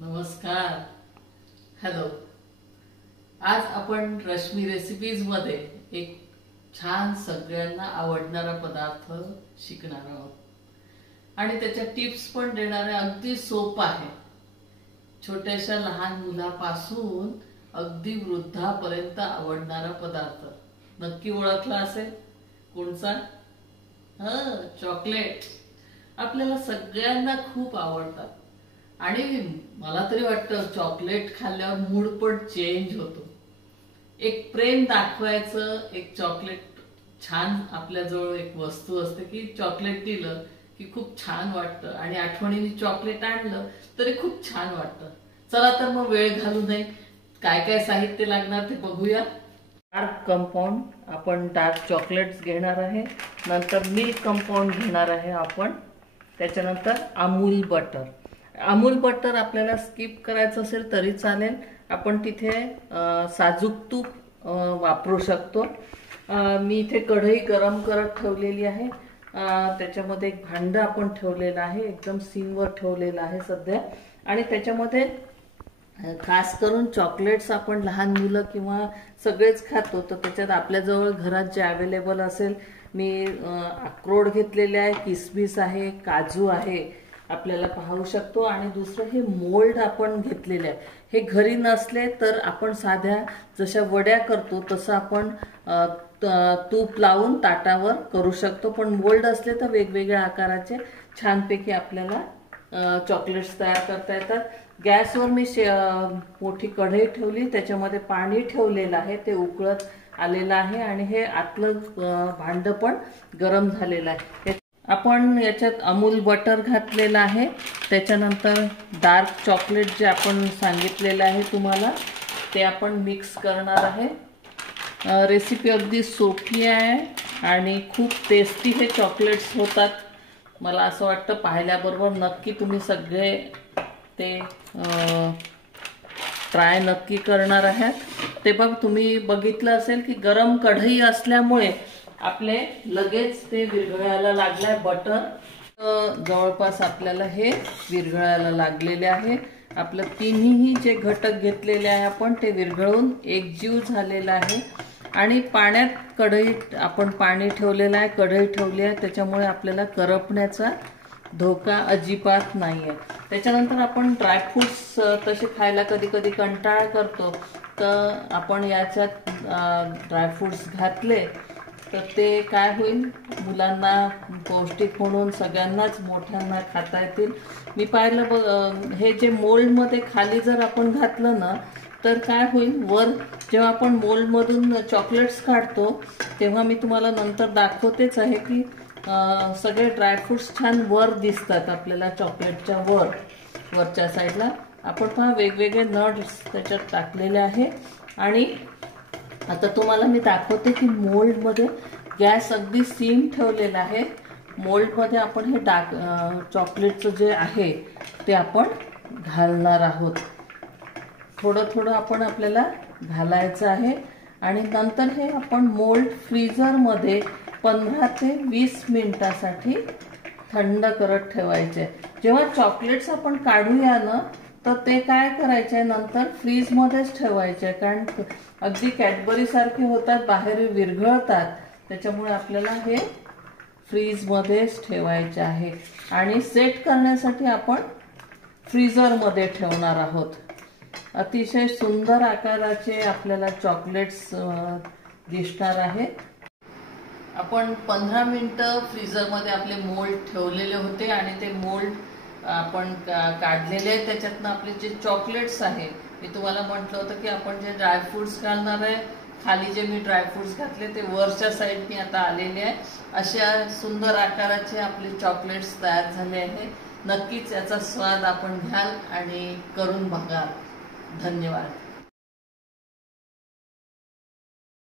नमस्कार. हॅलो. आज आपण रश्मी रेसिपीज मध्ये एक छान सगळ्यांना आवडणारा पदार्थ शिकणार आहोत आणि त्याच्या टिप्स पण देणार आहे. अगदी सोपा आहे. छोट्याशा लहान मुलापासून अगदी वृद्धापर्यंत आवडणारा पदार्थ. नक्की ओळखला असेल कोणचा? चॉकलेट. आपल्याला सगळ्यांना खूप आवडतात आणि मला तरी वाटतं चॉकलेट खाल्ल्यावर मूड पण चेंज होतो. एक प्रेम दाखवायचं, एक चॉकलेट छान आपल्याजवळ एक वस्तू असते की चॉकलेट दिलं की खूप छान वाटतं आणि आठवणीने चॉकलेट आणलं तरी खूप छान वाटतं. चला तर मग वेळ घालू नये. काय काय साहित्य लागणार ते बघूया. डार्क कंपाऊंड, आपण डार्क चॉकलेट्स घेणार आहे. नंतर मिल्क कंपाऊंड घेणार आहे आपण. त्याच्यानंतर अमूल बटर. अमूल बटर आपल्याला स्किप करायचं असेल तरी चालेल. आपण तिथे साजूक तूप वापरू शकतो. मी इथे कढई गरम करत ठेवलेली आहे. त्याच्यामध्ये एक भांडं आपण ठेवलेलं आहे, एकदम सिमवर ठेवलेलं आहे सध्या. आणि त्याच्यामध्ये खास करून चॉकलेट्स आपण लहान मुलं किंवा सगळेच खातो, तर त्याच्यात आपल्याजवळ घरात जे अवेलेबल असेल, मी अक्रोड घेतलेले आहे, किसमिस आहे, काजू आहे, आपल्याला पाहू शकतो. आणि दुसरं हे मोल्ड आपण घेतलेले आहे. हे घरी नसले तर आपण साध्या जशा वड्या करतो तसं आपण तूप लावून ताटावर करू शकतो. पण मोल्ड असले तर वेगवेगळ्या आकाराचे छानपैकी आपल्याला चॉकलेट्स तयार करता येतात. गॅसवर मी मोठी कढई ठेवली, त्याच्यामध्ये पाणी ठेवलेलं आहे, ते उकळत आलेलं आहे आणि हे आतलं भांडं पण गरम झालेलं आहे. आपण याच्यात अमूल बटर घातलेलं आहे. त्याच्यानंतर डार्क चॉकलेट जे आपण सांगितलेलं आहे तुम्हाला, ते आपण मिक्स करणार आहे. रेसिपी अगदी सोपी आहे आणि खूप टेस्टी हे चॉकलेट्स होतात. मला असं वाटतं पाहिल्याबरोबर नक्की तुम्ही सगळे ते ट्राय नक्की करणार आहात. ते बघ, तुम्ही बघितलं असेल की गरम कढई असल्यामुळे आपले लगेच ते विरघळायला लागलाय बटर. जवळपास आपल्याला हे विरघळायला लागलेले आहे. आपलं तिन्ही जे घटक घेतलेले आहे आपण, ते विरघळून एकजीव झालेला आहे. आणि पाण्यात कढईत आपण पाणी ठेवलेलं आहे, कढई ठेवली आहे, त्याच्यामुळे आपल्याला करपण्याचा धोका अजिबात नाही आहे. त्याच्यानंतर आपण ड्रायफ्रुट्स तसे खायला कधी कधी कंटाळा करतो, तर आपण याच्यात ड्रायफ्रुट्स घातले तर ते काय होईल, मुलांना पौष्टिक म्हणून सगळ्यांनाच मोठ्यांना खाता येतील. मी पाहिलं हे जे मोल्डमध्ये खाली जर आपण घातलं ना, तर काय होईल, वर जेव्हा आपण मोल्डमधून चॉकलेट्स काढतो तेव्हा मी तुम्हाला नंतर दाखवतेच आहे की सगळे ड्रायफ्रुट्स छान वर दिसतात आपल्याला चॉकलेटच्या वरच्या साईडला. आपण पहा वेगवेगळे नट्स त्याच्यात टाकलेले आहे. आणि आता तुम्हाला मी दाखवते की मोल्डमध्ये गॅस अगदी सिम ठेवलेला आहे. मोल्डमध्ये आपण हे चॉकलेटचं जे आहे ते आपण घालणार आहोत. थोडं थोडं आपण आपल्याला घालायचं आहे. आणि नंतर हे आपण मोल्ड फ्रीजरमध्ये 15 ते 20 मिनिटासाठी थंड करत ठेवायचे. जेव्हा चॉकलेट्स आपण काढूया ना, तर ते काय करायचे, नंतर फ्रीजमध्येच ठेवायचे, कारण अगदी कॅडबरी सारखे होतात, बाहेर विरघळतात. त्याच्यामुळे आपल्याला हे फ्रीजमध्येच ठेवायचे आहे. आणि सेट करण्यासाठी आपण फ्रीजरमध्ये ठेवणार आहोत. अतिशय सुंदर आकाराचे आपल्याला चॉकलेट्स दिसणार आहे. आपण 15 मिनिटं फ्रीजरमध्ये आपले मोल्ड ठेवलेले होते आणि ते मोल्ड आपण काढलेले आहेत. त्याच्यातनं आपले जे चॉकलेट्स आहे, मी तुम्हाला म्हटलं होतं की आपण जे ड्रायफ्रुट्स घालणार आहे, खाली जे मी ड्रायफ्रुट्स घातले ते वरच्या साईडने आता आलेले आहे. अशा सुंदर आकाराचे आपले चॉकलेट्स तयार झाले आहे. नक्कीच याचा स्वाद आपण घ्याल आणि करून बघाल. धन्यवाद.